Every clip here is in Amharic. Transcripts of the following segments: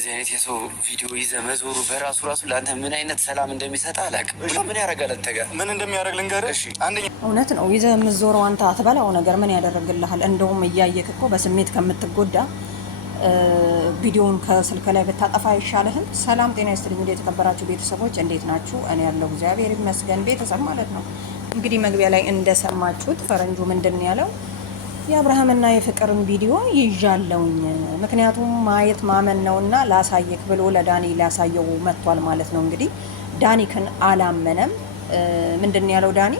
እንደዚህ አይነት የሰው ቪዲዮ ይዘህ መዞሩ በራሱ ለአንተ ምን አይነት ሰላም እንደሚሰጥ አላውቅም። ምን ያደርጋል? አንተ ጋር ምን እንደሚያደርግ ልንገርህ። እሺ አንደኛ እውነት ነው። ይዘህ የምትዞረው አንተ አትበላው ነገር ምን ያደርግልሃል? እንደውም እያየክ እኮ በስሜት ከምትጎዳ ቪዲዮውን ከስልክ ላይ ብታጠፋ አይሻልህም? ሰላም ጤና ይስጥልኝ። እንዴት የተከበራችሁ ቤተሰቦች እንዴት ናችሁ? እኔ ያለው እግዚአብሔር ይመስገን። ቤተሰብ ማለት ነው እንግዲህ መግቢያ ላይ እንደሰማችሁት ፈረንጁ ምንድን ያለው የአብርሃምና የፍቅርን ቪዲዮ ይዣለውኝ ምክንያቱም ማየት ማመን ነውና ላሳየክ ብሎ ለዳኒ ሊያሳየው መጥቷል ማለት ነው። እንግዲህ ዳኒ ግን አላመነም። ምንድን ያለው ዳኒ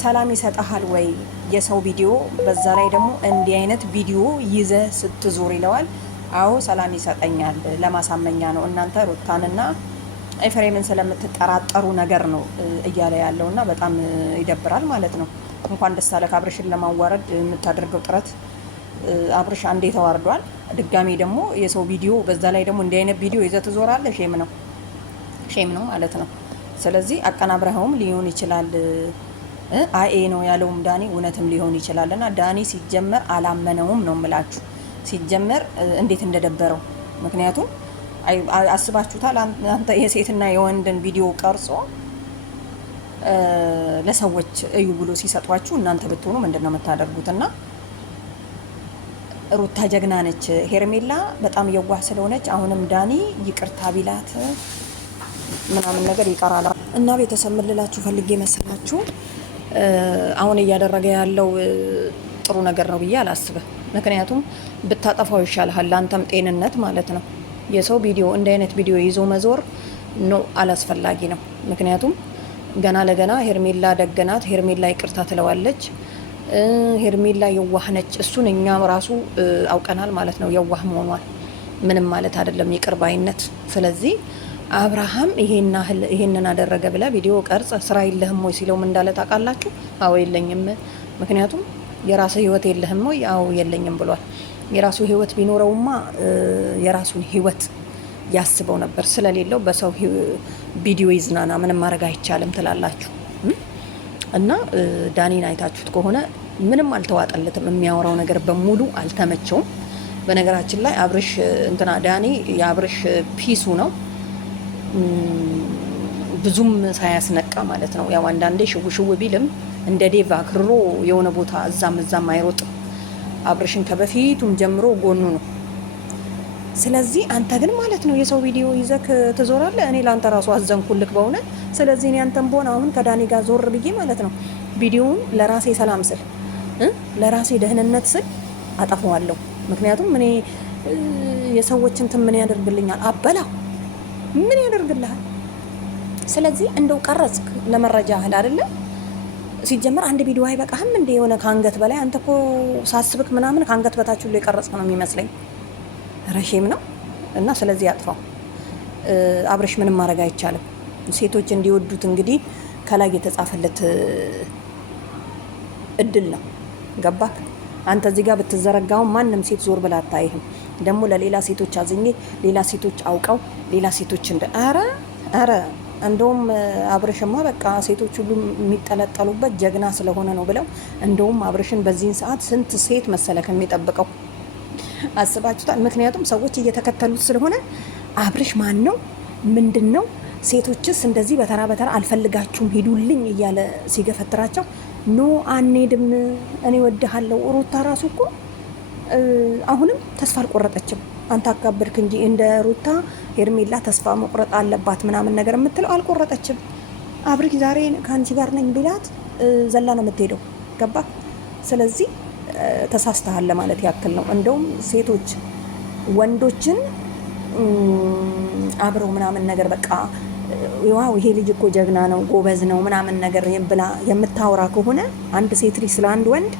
ሰላም ይሰጣሃል ወይ የሰው ቪዲዮ፣ በዛ ላይ ደግሞ እንዲህ አይነት ቪዲዮ ይዘ ስትዞር ይለዋል። አዎ ሰላም ይሰጠኛል፣ ለማሳመኛ ነው እናንተ ሩታንና ኤፍሬምን ስለምትጠራጠሩ ነገር ነው እያለ ያለውና በጣም ይደብራል ማለት ነው። እንኳን ደስ አለህ አብርሽን ለማዋረድ የምታደርገው ጥረት አብርሽ አንዴ ተዋርዷል። ድጋሚ ደግሞ የሰው ቪዲዮ፣ በዛ ላይ ደግሞ እንዲህ አይነት ቪዲዮ ይዘህ ትዞራለህ። ሼም ነው ማለት ነው። ስለዚህ አቀናብረኸውም ሊሆን ይችላል። አኤ ነው ያለውም ዳኒ እውነትም ሊሆን ይችላል። እና ዳኒ ሲጀመር አላመነውም ነው የምላችሁ። ሲጀመር እንዴት እንደደበረው ምክንያቱም አስባችሁታል። አንተ የሴትና የወንድን ቪዲዮ ቀርጾ ለሰዎች እዩ ብሎ ሲሰጧችሁ እናንተ ብትሆኑ ምንድነው የምታደርጉት? እና ሩታ ጀግና ነች፣ ሄርሜላ በጣም የዋህ ስለሆነች አሁንም ዳኒ ይቅርታ ቢላት ምናምን ነገር ይቀራል። እና ቤተሰብ ምልላችሁ ፈልጌ መሰላችሁ አሁን እያደረገ ያለው ጥሩ ነገር ነው ብዬ አላስብም። ምክንያቱም ብታጠፋው ይሻልሃል፣ ለአንተም ጤንነት ማለት ነው። የሰው ቪዲዮ እንደ አይነት ቪዲዮ ይዞ መዞር ነው አላስፈላጊ ነው። ምክንያቱም ገና ለገና ሄርሜላ ደግናት፣ ሄርሜላ ይቅርታ ትለዋለች፣ ሄርሜላ የዋህ ነች። እሱን እኛም ራሱ አውቀናል ማለት ነው። የዋህ መሆኗል ምንም ማለት አይደለም፣ ይቅር ባይነት። ስለዚህ አብርሃም ይሄንን አደረገ ብለ ቪዲዮ ቀርጽ ስራ የለህም ወይ ሲለው ምን እንዳለ ታውቃላችሁ? አዎ የለኝም። ምክንያቱም የራስህ ህይወት የለህም ወይ? አዎ የለኝም ብሏል። የራሱ ህይወት ቢኖረውማ የራሱን ህይወት ያስበው ነበር። ስለሌለው በሰው ቪዲዮ ይዝናና፣ ምንም ማድረግ አይቻልም ትላላችሁ። እና ዳኒን አይታችሁት ከሆነ ምንም አልተዋጠለትም። የሚያወራው ነገር በሙሉ አልተመቸውም። በነገራችን ላይ አብርሽ ዳኒ የአብርሽ ፒሱ ነው ብዙም ሳያስነቃ ማለት ነው። ያው አንዳንዴ ሽው ቢልም እንደ ዴቭ አክርሮ የሆነ ቦታ እዛም አይሮጥም። አብርሽን ከበፊቱም ጀምሮ ጎኑ ነው። ስለዚህ አንተ ግን ማለት ነው የሰው ቪዲዮ ይዘክ ትዞራለህ። እኔ ለአንተ ራሱ አዘንኩልክ በእውነት። ስለዚህ እኔ አንተም በሆነ አሁን ከዳኒ ጋር ዞር ብዬ ማለት ነው ቪዲዮውን ለራሴ ሰላም ስል ለራሴ ደህንነት ስል አጠፋዋለሁ። ምክንያቱም እኔ የሰዎች እንትን ምን ያደርግልኛል? አበላው ምን ያደርግልሃል? ስለዚህ እንደው ቀረጽክ ለመረጃ እህል አይደለ? ሲጀመር አንድ ቪዲዮ አይበቃህም እንደ የሆነ ከአንገት በላይ አንተ እኮ ሳስብክ ምናምን ከአንገት በታች ሁሉ የቀረጽክ ነው የሚመስለኝ። ረሼም ነው። እና ስለዚህ አጥፋው። አብርሽ ምንም ማድረግ አይቻልም። ሴቶች እንዲወዱት እንግዲህ ከላይ የተጻፈለት እድል ነው። ገባክ? አንተ እዚህ ጋር ብትዘረጋው ማንም ሴት ዞር ብላ አታይህም። ደግሞ ለሌላ ሴቶች አዝኜ ሌላ ሴቶች አውቀው ሌላ ሴቶች አረ እንደውም አብርሽማ በቃ ሴቶች ሁሉ የሚጠለጠሉበት ጀግና ስለሆነ ነው ብለው እንደውም አብርሽን በዚህን ሰዓት ስንት ሴት መሰለክ የሚጠብቀው አስባችሁታል? ምክንያቱም ሰዎች እየተከተሉት ስለሆነ አብርሽ ማን ነው ምንድን ነው ሴቶችስ እንደዚህ በተራ አልፈልጋችሁም ሂዱልኝ እያለ ሲገፈትራቸው ኖ አንሄድም እኔ ወድሃለሁ። ሩታ ራሱ እኮ አሁንም ተስፋ አልቆረጠችም። አንተ አካበድክ እንጂ እንደ ሩታ ሄርሜላ ተስፋ መቁረጥ አለባት ምናምን ነገር የምትለው አልቆረጠችም። አብርሽ ዛሬ ከአንቺ ጋር ነኝ ቢላት ዘላ ነው የምትሄደው። ገባ? ስለዚህ ተሳስተሃል ለማለት ያክል ነው። እንደውም ሴቶች ወንዶችን አብረው ምናምን ነገር በቃ ዋው ይሄ ልጅ እኮ ጀግና ነው ጎበዝ ነው ምናምን ነገር ብላ የምታወራ ከሆነ አንድ ሴት ልጅ ስለ አንድ ወንድ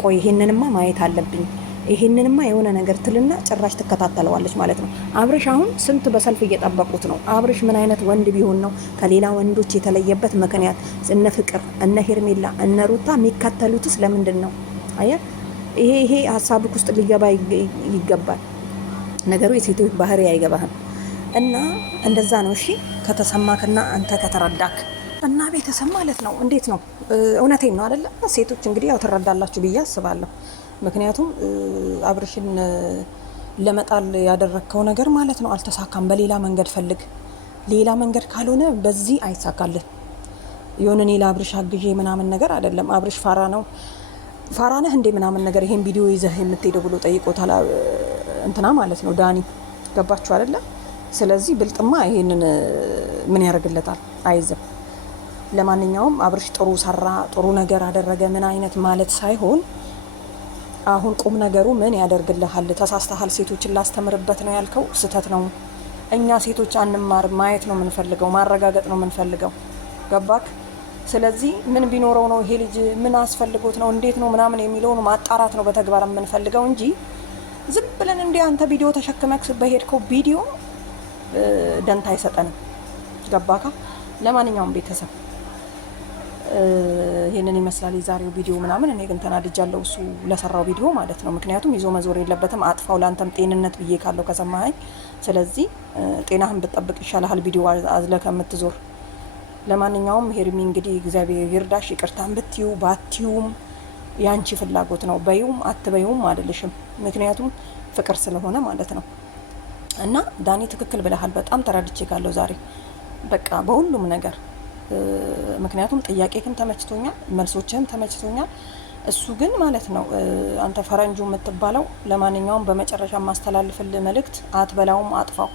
ቆይ ይሄንንማ ማየት አለብኝ ይሄንንማ የሆነ ነገር ትልና ጭራሽ ትከታተለዋለች ማለት ነው። አብርሽ አሁን ስንት በሰልፍ እየጠበቁት ነው። አብርሽ ምን አይነት ወንድ ቢሆን ነው ከሌላ ወንዶች የተለየበት ምክንያት? እነ ፍቅር እነ ሄርሜላ እነ ሩታ የሚከተሉትስ ለምንድን ነው? አያ ይሄ ሀሳብክ ውስጥ ሊገባ ይገባል። ነገሩ የሴቶች ባህሪ አይገባህም። እና እንደዛ ነው። እሺ ከተሰማክና አንተ ከተረዳክ እና ቤተሰብ ማለት ነው እንዴት ነው? እውነቴን ነው አይደለ? ሴቶች እንግዲህ ያው ትረዳላችሁ ብዬ አስባለሁ። ምክንያቱም አብርሽን ለመጣል ያደረግከው ነገር ማለት ነው አልተሳካም። በሌላ መንገድ ፈልግ። ሌላ መንገድ ካልሆነ በዚህ አይሳካልህ። የሆነ እኔ ለአብርሽ አግዤ ምናምን ነገር አይደለም። አብርሽ ፋራ ነህ እንዴ ምናምን ነገር ይሄን ቪዲዮ ይዘህ የምትሄደው ብሎ ጠይቆታል እንትና ማለት ነው ዳኒ። ገባችሁ አይደለ? ስለዚህ ብልጥማ ይሄንን ምን ያደርግለታል? አይዝም። ለማንኛውም አብርሽ ጥሩ ሰራ፣ ጥሩ ነገር አደረገ ምን አይነት ማለት ሳይሆን አሁን ቁም ነገሩ ምን ያደርግልሃል? ተሳስተሃል። ሴቶችን ላስተምርበት ነው ያልከው ስህተት ነው። እኛ ሴቶች አንማር፣ ማየት ነው የምንፈልገው፣ ማረጋገጥ ነው የምንፈልገው። ገባክ? ስለዚህ ምን ቢኖረው ነው ይሄ ልጅ ምን አስፈልጎት ነው እንዴት ነው ምናምን የሚለውን ማጣራት ነው በተግባር የምንፈልገው እንጂ ዝም ብለን እንደ አንተ ቪዲዮ ተሸክመክ በሄድከው ቪዲዮ ደንታ አይሰጠንም። ገባካ? ለማንኛውም ቤተሰብ ይሄንን ይመስላል የዛሬው ቪዲዮ ምናምን። እኔ ግን ተናድጃለሁ እሱ ለሰራው ቪዲዮ ማለት ነው። ምክንያቱም ይዞ መዞር የለበትም። አጥፋው፣ ላንተም ጤንነት ብዬ ካለው ከሰማኸኝ። ስለዚህ ጤናህን ብትጠብቅ ይሻልሃል ቪዲዮ አዝለ ከምትዞር። ለማንኛውም ሄርሚ እንግዲህ እግዚአብሔር ይርዳሽ። ይቅርታን ብትዩ ባትዩም ያንቺ ፍላጎት ነው። በዩም አትበዩም አልልሽም፣ ምክንያቱም ፍቅር ስለሆነ ማለት ነው። እና ዳኒ ትክክል ብለሃል። በጣም ተረድቼ ካለው ዛሬ በቃ በሁሉም ነገር ምክንያቱም ጥያቄህን ተመችቶኛል፣ መልሶችህም ተመችቶኛል። እሱ ግን ማለት ነው አንተ ፈረንጁ የምትባለው። ለማንኛውም በመጨረሻ ማስተላልፍልህ መልእክት አትበላውም፣ አጥፋው።